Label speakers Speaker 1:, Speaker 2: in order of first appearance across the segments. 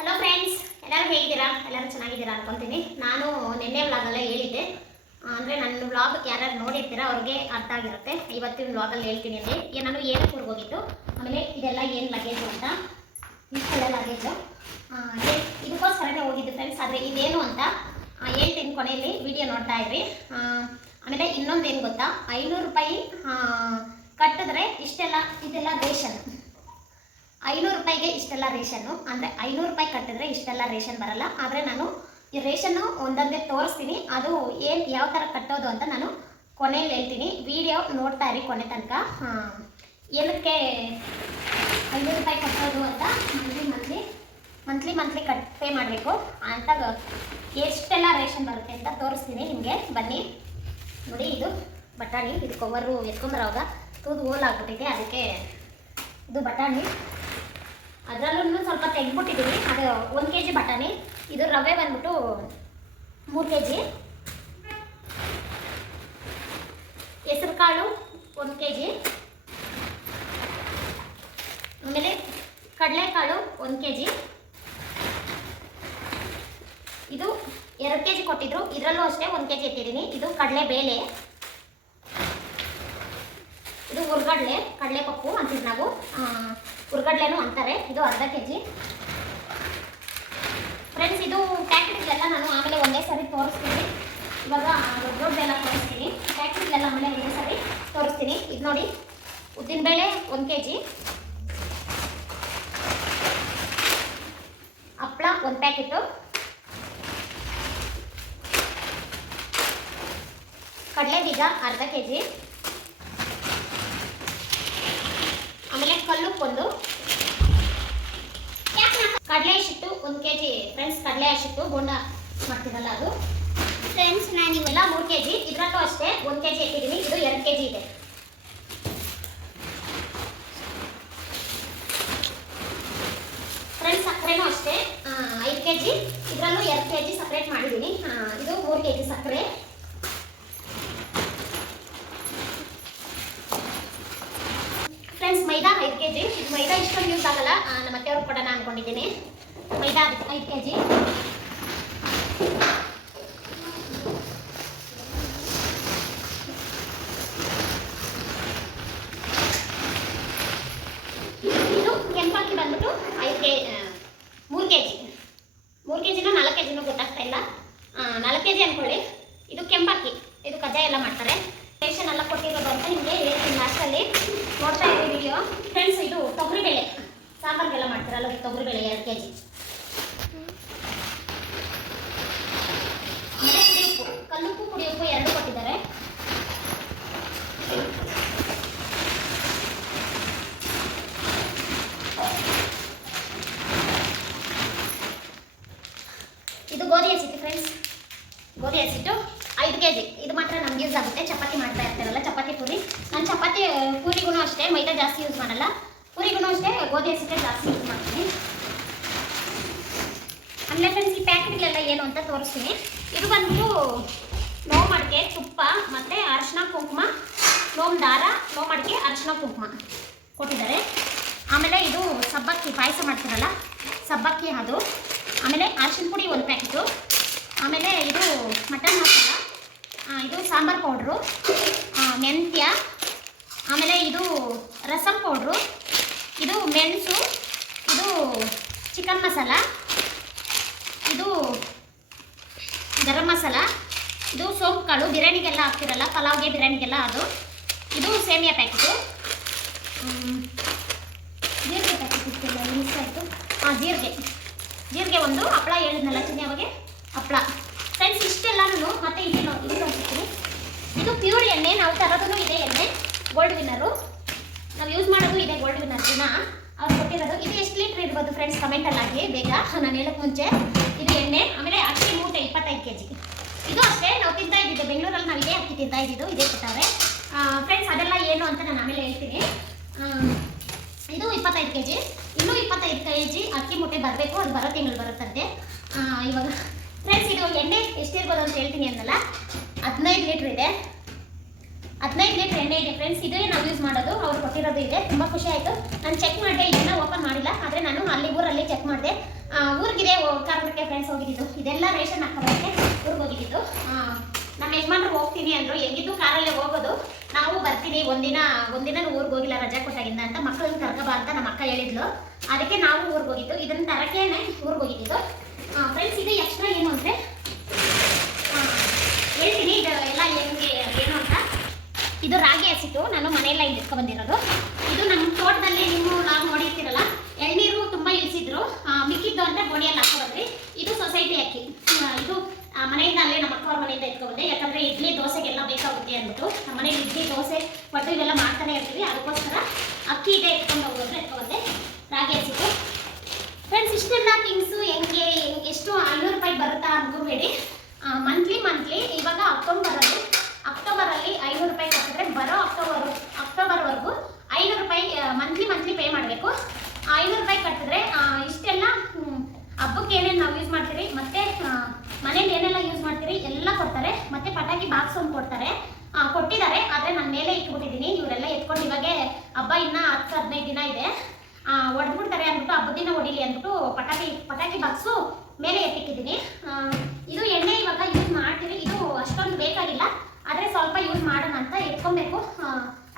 Speaker 1: Hello friends ಎಲ್ಲರೂ ಹೇಗಿದ್ದೀರಾ? ಎಲ್ಲರೂ ಚೆನ್ನಾಗಿದ್ದೀರಾ ಅನ್ಕೊತೀನಿ. ನಾನು ನಿನ್ನೆ ವ್ಲಾಗಲ್ಲೇ ಹೇಳಿದ್ದೆ. ಅಂದರೆ ನನ್ನ ವ್ಲಾಗ್ ಯಾರ್ಯಾರು ನೋಡಿರ್ತೀರಾ ಅವ್ರಿಗೆ ಅರ್ಥ ಆಗಿರುತ್ತೆ. ಇವತ್ತಿನ ವ್ಲಾಗಲ್ಲಿ ಹೇಳ್ತೀನಿ ಅಲ್ಲಿ ನಾನು ಏನು ಹೋಗಿದ್ದು ಆಮೇಲೆ ಇದೆಲ್ಲ ಏನು ಲಗೇಜು ಅಂತ? ಇಷ್ಟೆಲ್ಲ ಲಗೇಜು ಇದಕ್ಕೋಸ್ಕರನೇ ಹೋಗಿದ್ದು ಫ್ರೆಂಡ್ಸ್ ಆದರೆ ಇದೇನು ಅಂತ ಹೇಳ್ತೀನಿ ಕೊನೆಯಲ್ಲಿ. ವಿಡಿಯೋ ನೋಡ್ತಾ ಇದ್ರಿ ಆಮೇಲೆ ಇನ್ನೊಂದೇನು ಗೊತ್ತಾ? ಐನೂರು ರೂಪಾಯಿ ಕಟ್ಟಿದ್ರೆ ಇಷ್ಟೆಲ್ಲ, ಇದೆಲ್ಲ ರೇಷನ್. ಐನೂರು ರೂಪಾಯಿಗೆ ಇಷ್ಟೆಲ್ಲ ರೇಷನ್ನು ಅಂದರೆ ಐನೂರು ರೂಪಾಯಿ ಕಟ್ಟಿದ್ರೆ ಇಷ್ಟೆಲ್ಲ ರೇಷನ್ ಬರಲ್ಲ. ಆದರೆ ನಾನು ಈ ರೇಷನ್ನು ಒಂದೊಂದೇ ತೋರಿಸ್ತೀನಿ. ಅದು ಏನು ಯಾವ ಥರ ಕಟ್ಟೋದು ಅಂತ ನಾನು ಕೊನೆಯಲ್ಲಿ ಹೇಳ್ತೀನಿ. ವಿಡಿಯೋ ನೋಡ್ತಾ ಇರಿ ಕೊನೆ ತನಕ. ಏನಕ್ಕೆ ಐನೂರು ರೂಪಾಯಿ ಕಟ್ಟೋದು ಅಂತ monthly monthly monthly monthly cut pay ಮಾಡಬೇಕು. ಅಂತ ಎಷ್ಟೆಲ್ಲ ರೇಷನ್ ಬರುತ್ತೆ ಅಂತ ತೋರಿಸ್ತೀನಿ ನಿಮಗೆ. ಬನ್ನಿ. ನೋಡಿ ಇದು ಬಟಾಣಿ, ಇದು ಕವರು ಎತ್ಕೊಂಬರೋವಾಗ ತೂದು ಹೋಲ್ ಆಗಿಬಿಟ್ಟಿದೆ. ಅದಕ್ಕೆ ಇದು ಬಟಾಣಿ. ಅದರಲ್ಲೂ ಸ್ವಲ್ಪ ತೆಗೆದ್ಬಿಟ್ಟಿದ್ದೀನಿ. ಅದು ಒಂದು ಕೆ ಜಿ ಬಟಾಣಿ, ಇದು ರವೆ ಬಂದ್ಬಿಟ್ಟು ಮೂರು ಕೆ ಜಿ ಹೆಸರು ಕಾಳು ಒಂದು ಕೆ ಜಿ ಆಮೇಲೆ ಕಡಲೆಕಾಳು ಒಂದು ಕೆ ಜಿ ಇದು ಎರಡು ಕೆ ಜಿ ಕೊಟ್ಟಿದ್ರು. ಇದರಲ್ಲೂ ಅಷ್ಟೇ ಒಂದು ಕೆ ಜಿ ಇಟ್ಟಿದ್ದೀನಿ. ಇದು ಕಡಲೆ ಬೇಳೆ. ಇದು ಹುರ್ಗಡ್ಲೆ ಕಡಲೆ ಪಪ್ಪು ಅಂತೀವಿ ನಾವು ಹುರ್ಗಡ್ಲೆನೂ ಅಂತಾರೆ. ಇದು ಅರ್ಧ ಕೆ ಜಿ ಫ್ರೆಂಡ್ಸ್ ಇದು ಪ್ಯಾಕೆಟ್ಗಳೆಲ್ಲ ನಾನು ಆಮೇಲೆ ಒಂದೇ ಸಾರಿ ತೋರಿಸ್ತೀನಿ. ಇವಾಗ ದೊಡ್ಡ ದೊಡ್ಡದೆಲ್ಲ ತೋರಿಸ್ತೀನಿ. ಪ್ಯಾಕೆಟ್ಗಳೆಲ್ಲ ಆಮೇಲೆ ಒಂದೇ ಸಾರಿ ತೋರಿಸ್ತೀನಿ. ಇದು ನೋಡಿ ಉದ್ದಿನಬೇಳೆ ಒಂದು ಕೆ ಜಿ ಹಪ್ಪಳ ಒಂದು ಪ್ಯಾಕೆಟು. ಕಡಲೆ ಬೀಜ ಅರ್ಧ ಕೆ ಜಿ ಆಮೇಲೆ ಕಲ್ಲುಪ್ಪೊಂದು ಕಡಲೆ ಹಿಟ್ಟು ಒಂದು ಕೆ ಜಿ ಫ್ರೆಂಡ್ಸ್ ಕಡಲೆ ಹಿಟ್ಟು ಬೋಂಡ ಮಾಡ್ತೀರಲ್ಲ ಅದು? ಫ್ರೆಂಡ್ಸ್ ನಾನು ಇವೆಲ್ಲ ಮೂರು ಕೆ ಜಿ ಇದರಲ್ಲೂ ಅಷ್ಟೇ ಒಂದು ಕೆ ಜಿ ಇಟ್ಟಿದ್ದೀನಿ, ಇದು ಎರಡು ಕೆ ಜಿ ಇದೆ. ಫ್ರೆಂಡ್ಸ್ ಸಕ್ಕರೆನೂ ಅಷ್ಟೇ ಐದು ಕೆ ಜಿ ಇದರಲ್ಲೂ ಎರಡು ಕೆ ಜಿ ಸಪ್ರೇಟ್ ಮಾಡಿದ್ದೀನಿ ಇದು ಮೂರು ಕೆ ಜಿ ಸಕ್ಕರೆ ಫ್ರೆಂಡ್ಸ್ ಮೈದಾ ಐದು ಕೆ ಜಿ ಇದು ಮೈದಾ ಇಷ್ಟೊಂದು ಯೂಸ್ ಆಗಲ್ಲ. ನಮ್ಮ ಅತ್ತೆಯವ್ರಿಗೆ ಕೊಡೋಣ ಅಂದ್ಕೊಂಡಿದ್ದೀನಿ ಮೈದಾ ಐದು ಕೆ ಜಿ ಇದು ಕೆಂಪಕ್ಕಿ ಬಂದ್ಬಿಟ್ಟು ಐದು ಕೆ ಮೂರು ಕೆ ಜಿ ಮೂರು ಕೆ ಜಿನೂ ನಾಲ್ಕು ಕೆ ಜಿನೂ ಗೊತ್ತಾಗ್ತಾ ಇಲ್ಲ. ನಾಲ್ಕು ಕೆ ಜಿ ಅಂದ್ಕೊಳ್ಳಿ ಇದು ಕೆಂಪಕ್ಕಿ ಇದು ಕಜ್ಜಾಯ ಎಲ್ಲ ಮಾಡ್ತಾರೆ. ರೇಷನ್ ಎಲ್ಲ ಕೊಟ್ಟಿರೋದು ಅಂತ ನಿಮಗೆ ಹೇಳ್ತೀನಿ ಲಾಸ್ಟಲ್ಲಿ ನೋಡ್ತಾ ಇದ್ದೀವಿ ಫ್ರೆಂಡ್ಸ್ ಇದು ತೊಗರಿಬೇಳೆ ಸಾಂಬಾರ್ಗೆಲ್ಲ ಮಾಡ್ತಾರಲ್ಲ ತೊಗರಿ ತೊಗರಿಬೇಳೆ ಎರಡು ಕೆ ಜಿ ಕಲ್ಲುಪ್ಪು ಪುಡಿ ಉಪ್ಪು ಎರಡು ಕೊಟ್ಟಿದ್ದಾರೆ ಇದು ಗೋಧಿ ಹಸಿಟ್ಟು ಫ್ರೆಂಡ್ಸ್ ಗೋಧಿ ಹಸಿಟ್ಟು ಐದು ಕೆ ಜಿ ಇದು ಮಾತ್ರ ನಮ್ಗೆ ಯೂಸ್ ಆಗುತ್ತೆ ಚಪಾತಿ ಮಾಡ್ತಾ ಇರ್ತಾರಲ್ಲ ಚಪಾತಿ ಪೂರಿ ನಾನು ಚಪಾತಿ ಆ, ಪೂರಿಗೂ ಅಷ್ಟೇ, ಮೈದಾ ಜಾಸ್ತಿ ಯೂಸ್ ಮಾಡಲ್ಲ. ಪೂರಿಗೂ ಅಷ್ಟೇ, ಗೋಧಿ ಹಸಿಟ್ಟೆ ಜಾಸ್ತಿ ಯೂಸ್ ಮಾಡ್ತೀನಿ. ಆಮೇಲೆ ಫ್ರೆಂಡ್ಸ್ ಈ ಪ್ಯಾಕೆಟ್ಗಳೆಲ್ಲ ಏನು ಅಂತ ತೋರಿಸ್ತೀನಿ. ಇದು ಬಂದು ನೋವು ಮಡಿಕೆ, ತುಪ್ಪ, ಮತ್ತು ಅರಿಶಿನ, ಕುಂಕುಮ ನೋಮ್ ದಾರ ನೋವು ಮಡಿಕೆ, ಅರಶಿನ, ಕುಂಕುಮ ಕೊಟ್ಟಿದ್ದಾರೆ. ಆಮೇಲೆ ಇದು ಸಬ್ಬಕ್ಕಿ, ಪಾಯಸ ಮಾಡ್ತೀರಲ್ಲ, ಸಬ್ಬಕ್ಕಿ ಅದು. ಆಮೇಲೆ ಅರ್ಶಿನ ಪುಡಿ ಒಂದು ಪ್ಯಾಕೆಟು. ಆಮೇಲೆ ಇದು ಮಟನ್ ಮಸಾಲ ಇದು ಸಾಂಬಾರ್ ಪೌಡ್ರು ಮೆಂತ್ಯ ಆಮೇಲೆ ಇದು ರಸಂ ಪೌಡ್ರು, ಇದು ಮೆಣಸು, ಇದು ಚಿಕನ್ ಮಸಾಲ, ಇದು ಗರಂ ಮಸಾಲ, ಇದು ಸೋಂಪು ಕಾಳು, ಬಿರಿಯಾನಿಗೆಲ್ಲ ಹಾಕ್ತಿರಲ್ಲ, ಪಲಾವ್ಗೆ ಬಿರಿಯಾನಿಗೆಲ್ಲ ಅದು. ಇದು ಸೇಮಿಯಾ ಪ್ಯಾಕೆಟು. ಜೀರಿಗೆ ಪ್ಯಾಕೆಟ್ ಇರ್ತಿಲ್ಲ ಮಿಸ್ ಆಯಿತು. ಹಾಂ, ಜೀರಿಗೆ. ಜೀರಿಗೆ ಒಂದು, ಹಪ್ಪಳ ಹೇಳಿದ್ನಲ್ಲ ಚಿನ್ನಿ ಅವಾಗೆ? ಹಪ್ಪಳ. ಫ್ರೆಂಡ್ಸ್ ಇಷ್ಟೆಲ್ಲನೂ ಮತ್ತೆ ಇಲ್ಲಿ ಇಲ್ಲಿ ಇದು ಪ್ಯೂರ್ ಎಣ್ಣೆ, ನಾವು ತರೋದು ಇದೆ ಎಣ್ಣೆ. ಗೋಲ್ಡ್ ವಿನ್ನರು ನಾವು ಯೂಸ್ ಮಾಡೋದು ಇದೆ ಗೋಲ್ಡ್ ವಿನ್ನರ್ ದಿನ ಅವ್ರು ಕೊಟ್ಟಿರೋದು. ಇದು ಎಷ್ಟು ಲೀಟ್ರ್ ಇರ್ಬೋದು ಫ್ರೆಂಡ್ಸ್ ಕಮೆಂಟಲ್ಲಿ ಹಾಕಿ ಬೇಗ. ನಾನು ಹೇಳೋಕ್ಕೆ ಮುಂಚೆ. ಇದು ಎಣ್ಣೆ, ಆಮೇಲೆ ಅಕ್ಕಿ ಮೂಟೆ, ಇಪ್ಪತ್ತೈದು ಕೆ ಜಿ ಇದು ಅಷ್ಟೇ, ನಾವು ತಿಂತಾ ಇದ್ದಿದ್ದು. ಬೆಂಗಳೂರಲ್ಲಿ ನಾವು ಇದೇ ಅಕ್ಕಿ ತಿಂತಾ ಇದ್ದಿದ್ದು. ಇದೇ ಕೊಟ್ಟಾರೆ ಫ್ರೆಂಡ್ಸ್ ಅದೆಲ್ಲ ಏನು ಅಂತ ನಾನು ಆಮೇಲೆ ಹೇಳ್ತೀನಿ. ಇದು ಇಪ್ಪತ್ತೈದು ಕೆ ಜಿ ಇನ್ನೂ ಇಪ್ಪತ್ತೈದು ಕೆ ಜಿ ಅಕ್ಕಿ ಮೂಟೆ ಬರಬೇಕು. ಅದು ಬರೋ ತಿಂಗಳು ಬರುತ್ತಂತೆ ಇವಾಗ ಫ್ರೆಂಡ್ಸ್ ಇದು ಎಣ್ಣೆ ಎಷ್ಟಿರ್ಬೋದು ಅಂತ ಹೇಳ್ತೀನಿ ಅಂದಲ್ಲ? ಹದಿನೈದು ಲೀಟ್ರ್ ಇದೆ. ಹದಿನೈದು ಎಣ್ಣೆ ಇದೆ. ಫ್ರೆಂಡ್ಸ್ ಇದೇ ನಾವು ಯೂಸ್ ಮಾಡೋದು. ಅವ್ರು ಕೊಟ್ಟಿರೋದು ಇದೆ. ತುಂಬ ಖುಷಿ ಆಯಿತು. ನಾನು ಚೆಕ್ ಮಾಡಿದೆ ಇದನ್ನು ಓಪನ್ ಮಾಡಿಲ್ಲ. ಆದರೆ ನಾನು ಅಲ್ಲಿ ಊರಲ್ಲಿ ಚೆಕ್ ಮಾಡಿದೆ. ಊರಿಗಿದೆ ಕಾರಣಕ್ಕೆ ಫ್ರೆಂಡ್ಸ್ ಹೋಗಿದ್ದು. ಇದೆಲ್ಲ ರೇಷನ್ ಹಾಕೋದಕ್ಕೆ ಊರಿಗೆ ಹೋಗಿದ್ದು. ನಮ್ಮ ಯಜಮಾನ್ರು ಹೋಗ್ತೀನಿ ಅಂದರು. ಹೆಂಗಿದ್ದು ಕಾರಲ್ಲೇ ಹೋಗೋದು. ನಾವು ಬರ್ತೀನಿ. ಒಂದಿನ ಒಂದಿನ ಊರಿಗೆ ಹೋಗಿಲ್ಲ, ರಜಾ ಕೊಟ್ಟಾಗಿಂದ ಅಂತ ಮಕ್ಕಳನ್ನ ಕರ್ಕಬಾ ಅಂತ ನಮ್ಮ ಅಕ್ಕ ಹೇಳಿದ್ಲು. ಅದಕ್ಕೆ ನಾವು ಊರಿಗೆ ಹೋಗಿದ್ದು. ಇದನ್ನು ತರಕೇನೆ ಊರಿಗೆ ಹೋಗಿದ್ದು. ಫ್ರೆಂಡ್ಸ್ ಇದು ಎಕ್ಸ್ಟ್ರಾ ಏನು ಅಂದರೆ ಹೇಳ್ತೀನಿ. ಇದು ಎಲ್ಲ ಹೆಂಗೆ ಇದು ರಾಗಿ ಹಸಿಟ್ಟು. ನಾನು ಮನೆಯಲ್ಲ ಇಲ್ಲಿ ಬಂದಿರೋದು ಇದು ನಮ್ಮ ತೋಟದಲ್ಲಿ ನೀವು ನಾವು ನೋಡಿರ್ತೀರಲ್ಲ, ಎಳ್ನೀರು ತುಂಬ ಇಳಿಸಿದ್ರು. ಮಿಕ್ಕಿದ್ದು ಅಂತ ಗೋಣಿಯಲ್ಲಿ ಹಾಕೊಂಡ್ರಿ ಇದು ಸೊಸೈಟಿ ಅಕ್ಕಿ. ಇದು ಮನೆಯಿಂದ ಅಲ್ಲೇ ನಮ್ಮ ಅಕ್ಕವ್ರ ಮನೆಯಿಂದ ಬಂದೆ ಯಾಕಂದ್ರೆ ಇಡ್ಲಿ ದೋಸೆಗೆಲ್ಲ ಬೇಕಾಗುತ್ತೆ ಅಂದ್ಬಿಟ್ಟು. ನಮ್ಮ ಮನೇಲಿ ಇಡ್ಲಿ, ದೋಸೆ ಪಟ್ಟು ಇವೆಲ್ಲ ಮಾಡ್ತಾನೆ ಇರ್ತೀವಿ. ಅದಕ್ಕೋಸ್ಕರ ಅಕ್ಕಿ ಇದೆ ಎತ್ಕೊಂಡು ಹೋಗೋದ್ರೆ ಎತ್ಕೊಂಡೆ ರಾಗಿ ಹಸಿಟ್ಟು. ಫ್ರೆಂಡ್ಸ್ ಇಷ್ಟೆಲ್ಲ ಥಿಂಗ್ಸು ಹೆಂಗೆ ಹೆಂಗೆ ಎಷ್ಟು ಐನೂರು ರೂಪಾಯಿ ಬರುತ್ತಾ ಅನ್ಕೋಬೇಡಿ ಮಂತ್ಲಿ ಮಂತ್ಲಿ ಇವಾಗ ಅಕ್ಟೋಬರಲ್ಲಿ ಅಕ್ಟೋಬರಲ್ಲಿ ಐನೂರು ರೂಪಾಯಿ ಕಟ್ಟಿದ್ರೆ ಬರೋ ಅಕ್ಟೋಬರ್ ಅಕ್ಟೋಬರ್ವರೆಗೂ ಐನೂರು ರೂಪಾಯಿ ಮಂತ್ಲಿ ಮಂತ್ಲಿ ಪೇ ಮಾಡಬೇಕು ಐನೂರು ರೂಪಾಯಿ ಕಟ್ಟಿದ್ರೆ ಆ, ಇಷ್ಟೆಲ್ಲ ಹ್ಮ್, ಹಬ್ಬಕ್ಕೆ ಏನೇನು ನಾವು ಯೂಸ್ ಮಾಡ್ತೀರಿ. ಮತ್ತೆ ಮನೇಲಿ ಏನೆಲ್ಲ ಯೂಸ್ ಮಾಡ್ತೀರಿ, ಎಲ್ಲ ಕೊಡ್ತಾರೆ. ಮತ್ತೆ ಪಟಾಕಿ ಬಾಕ್ಸ್ ಒಂದು ಕೊಡ್ತಾರೆ. ಕೊಟ್ಟಿದ್ದಾರೆ. ಆದರೆ ನಾನು ಮೇಲೆ ಇಟ್ಬಿಟ್ಟಿದ್ದೀನಿ. ಇವರೆಲ್ಲ ಎತ್ಕೊಂಡು ಇವಾಗ ಹಬ್ಬ ಇನ್ನ ಹತ್ತು, ಹದಿನೈದು ದಿನ ಇದೆ. ಹೊಡೆದ್ಬಿಡ್ತಾರೆ ಅಂದ್ಬಿಟ್ಟು, ಹಬ್ಬದ ದಿನ ಹೊಡಿಲಿ ಅಂದ್ಬಿಟ್ಟು ಪಟಾಕಿ ಪಟಾಕಿ ಬಾಕ್ಸು ಮೇಲೆ ಎತ್ತಿಟ್ಟಿದ್ದೀನಿ ಇದು ಎಣ್ಣೆ ಇವಾಗ ಯೂಸ್ ಮಾಡ್ತೀವಿ. ಇದು ಅಷ್ಟೊಂದು ಬೇಕಾಗಿಲ್ಲ. ಆದರೆ ಸ್ವಲ್ಪ ಯೂಸ್ ಮಾಡೋಣ ಅಂತ ಎತ್ಕೊಬೇಕು.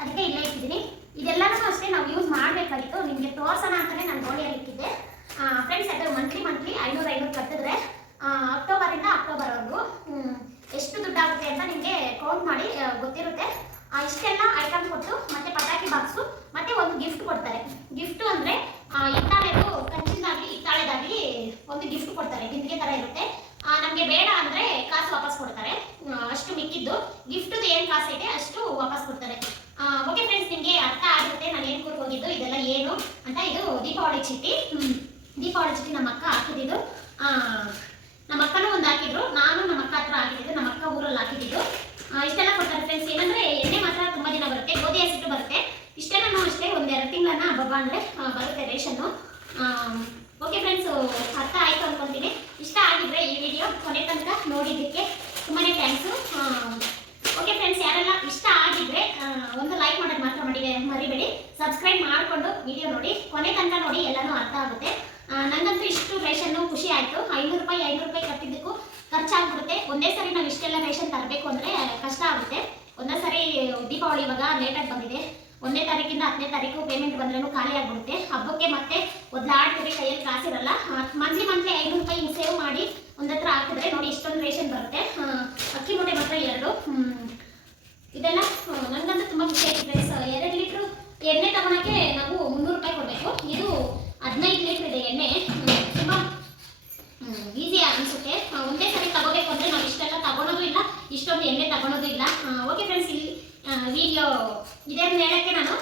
Speaker 1: ಅದಕ್ಕೆ ಇಲ್ಲೇ ಇಟ್ಟಿದ್ದೀನಿ. ಇದೆಲ್ಲನೂ ಅಷ್ಟೇ ನಾವು ಯೂಸ್ ಮಾಡಬೇಕಾಗಿತ್ತು. ನಿಮಗೆ ತೋರ್ಸೋಣ ಅಂತಲೇ ನಾನು ಗೋಳಿಯಲ್ಲಿ ಇಟ್ಟಿದ್ದೆ. ಫ್ರೆಂಡ್ಸ್ ಅದು ಮಂತ್ಲಿ ಮಂತ್ಲಿ ಐನೂರ, ಐನೂರು ಕಟ್ಟಿದ್ರೆ ಅಕ್ಟೋಬರಿಂದ ಅಕ್ಟೋಬರ್ವರೆಗೂ ಎಷ್ಟು ದುಡ್ಡಾಗುತ್ತೆ ಅಂತ ನಿಮಗೆ ಕೌಂಟ್ ಮಾಡಿ ಗೊತ್ತಿರುತ್ತೆ. ಇಷ್ಟೆಲ್ಲ ಐಟಮ್ ಕೊಟ್ಟು ಮತ್ತೆ ಪಟಾಕಿ ಬಾಕ್ಸು ಮತ್ತೆ ಒಂದು ಗಿಫ್ಟ್ ಕೊಡ್ತಾರೆ. ಗಿಫ್ಟ್ ಅಂದ್ರೆ ಹಿತ್ತಾಳೆದು ಕಂಚಿನಾಗ್ಲಿ ಹಿತ್ತಾಳೆದಾಗಲಿ ಒಂದು ಗಿಫ್ಟ್ ಕೊಡ್ತಾರೆ. ಬಿಂದಿಗೆ ತರ ಇರುತ್ತೆ. ನಮಗೆ ಬೇಡ ಅಂದ್ರೆ ಕಾಸು ವಾಪಸ್ ಕೊಡ್ತಾರೆ. ಅಷ್ಟು ಮಿಕ್ಕಿದ್ದು. ಗಿಫ್ಟ್ ಏನು ಕಾಸು ಐತೆ ಅಷ್ಟು ವಾಪಸ್ ಕೊಡ್ತಾರೆ. ಓಕೆ ಫ್ರೆಂಡ್ಸ್ ನಿಮಗೆ ಅರ್ಥ ಆಗುತ್ತೆ ನಾನು ಏನು ಕೊಟ್ಟು ಹೋಗಿದ್ದು, ಇದೆಲ್ಲ ಏನು ಅಂತ. ಇದು ದೀಪಾವಳಿ ಚೀಟಿ. ಚೀಟಿ ನಮ್ಮ ಅಕ್ಕ ಹಾಕಿದ್ದು. ನಮ್ಮ ಅಕ್ಕನೂ ಒಂದು ಹಾಕಿದ್ರು. ನಾನು ನಮ್ಮ ಅಕ್ಕ ಹತ್ರ ಹಾಕಿದ್ದು. ನಮ್ಮ ಅಕ್ಕ ಊರಲ್ಲಿ ಹಾಕಿದ್ದು. ಇಷ್ಟೆಲ್ಲ ಕೊಡ್ತಾರೆ ಫ್ರೆಂಡ್ಸ್ ಏನಂದ್ರೆ ಎಣ್ಣೆ ಮಾತ್ರ ತುಂಬಾ ದಿನ ಬರುತ್ತೆ. ಗೋಧಿ ಹಸಿಟ್ಟು ಬರುತ್ತೆ. ಇಷ್ಟೆಲ್ಲ ಅಷ್ಟೇ ಒಂದೆರಡು ತಿಂಗಳನ್ನ ಹಬ್ಬ ಅಂದ್ರೆ ಬರುತ್ತೆ ರೇಷನ್ನು. ಓಕೆ ಫ್ರೆಂಡ್ಸ್ ಅರ್ಥ ಆಯ್ತು ಅನ್ಕೊಂತೀನಿ. ಇಷ್ಟ ಆಗಿದ್ರೆ ಈ ವಿಡಿಯೋ ಕೊನೆ ತನಕ ನೋಡಿದ್ದಕ್ಕೆ ತುಂಬಾನೇ ಥ್ಯಾಂಕ್ಸು ಓಕೆ ಫ್ರೆಂಡ್ಸ್ ಯಾರೆಲ್ಲ ಇಷ್ಟ ಆಗಿದ್ರೆ ಒಂದು ಲೈಕ್ ಮಾಡೋದು ಮಾತ್ರ ಮಾಡಿ ಮರಿಬೇಡಿ. ಸಬ್ಸ್ಕ್ರೈಬ್ ಮಾಡಿಕೊಂಡು ವಿಡಿಯೋ ನೋಡಿ. ಕೊನೆ ತನಕ ನೋಡಿ ಎಲ್ಲಾನು ಅರ್ಥ ಆಗುತ್ತೆ. ಆ, ನಂಗಂತೂ ಇಷ್ಟು ರೇಷನ್ನು ಖುಷಿ ಆಯಿತು. ಐನೂರು ರೂಪಾಯಿ ಐನೂರು ರೂಪಾಯಿ ಕಟ್ಟಿದ್ದಕ್ಕೂ ಖರ್ಚಾಗ್ಬಿಡುತ್ತೆ. ಒಂದೇ ಸರಿ ನಾವು ಇಷ್ಟೆಲ್ಲ ರೇಷನ್ ತರಬೇಕು ಅಂದರೆ ಕಷ್ಟ ಆಗುತ್ತೆ. ಒಂದೇ ಸರಿ ದೀಪಾವಳಿ ಇವಾಗ ಲೇಟಾಗಿ ಬಂದಿದೆ. ಒಂದನೇ ತಾರೀಕಿಂದ ಹತ್ತನೇ ತಾರೀಕು ಪೇಮೆಂಟ್ ಬಂದ್ರೂ ಖಾಲಿ ಆಗ್ಬಿಡುತ್ತೆ. ಹಬ್ಬಕ್ಕೆ ಮತ್ತೆ ಒದ್ಲಾಡ್ತೀವಿ ಕೈಯಲ್ಲಿ ಕಾಸಿರಲ್ಲ ಮಂತ್ಲಿ ಮಂತ್ಲಿ ಐನೂರು ರೂಪಾಯಿ ಹಿಂಗೆ ಸೇವ್ ಮಾಡಿ ಒಂದತ್ರ ಹಾಕಿದ್ರೆ ನೋಡಿ ಇಷ್ಟೊಂದು ರೇಷನ್ ಬರುತ್ತೆ. ಅಕ್ಕಿ ಮೂಟೆ ಮಾತ್ರ ಎರಡು. ಇದೆಲ್ಲ ನನಗಂತೂ ತುಂಬ ಖುಷಿ ಸರ್ ಎರಡು ಇಷ್ಟೊಂದು ಎಣ್ಣೆ ತಗೊಳೋದು ಇಲ್ಲ. ಓಕೆ ಫ್ರೆಂಡ್ಸ್ ಇಲ್ಲಿ ವಿಡಿಯೋ ಇದೇ ಹೇಳಕ್ಕೆ ನಾನು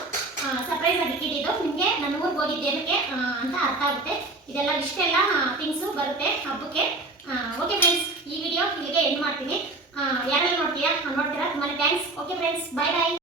Speaker 1: ಸರ್ಪ್ರೈಸ್ ಆಗಿ ಇಟ್ಟಿದ್ದು ನಿಮಗೆ ನನ್ನ ಊರಿಗೆ ಹೋಗಿದ್ದೆ ಅಂತ ಅರ್ಥ ಆಗುತ್ತೆ. ಇದೆಲ್ಲ ಇಷ್ಟೆಲ್ಲ ಥಿಂಗ್ಸು ಬರುತ್ತೆ ಹಬ್ಬಕ್ಕೆ. ಓಕೆ ಫ್ರೆಂಡ್ಸ್ ಈ ವಿಡಿಯೋ ಇಲ್ಲಿಗೆ ಎಂಡ್ ಮಾಡ್ತೀನಿ. ಯಾರೆಲ್ಲ ನೋಡ್ತೀರಾ? ನೋಡ್ತೀರಾ? ತುಂಬಾ thanks okay friends bye bye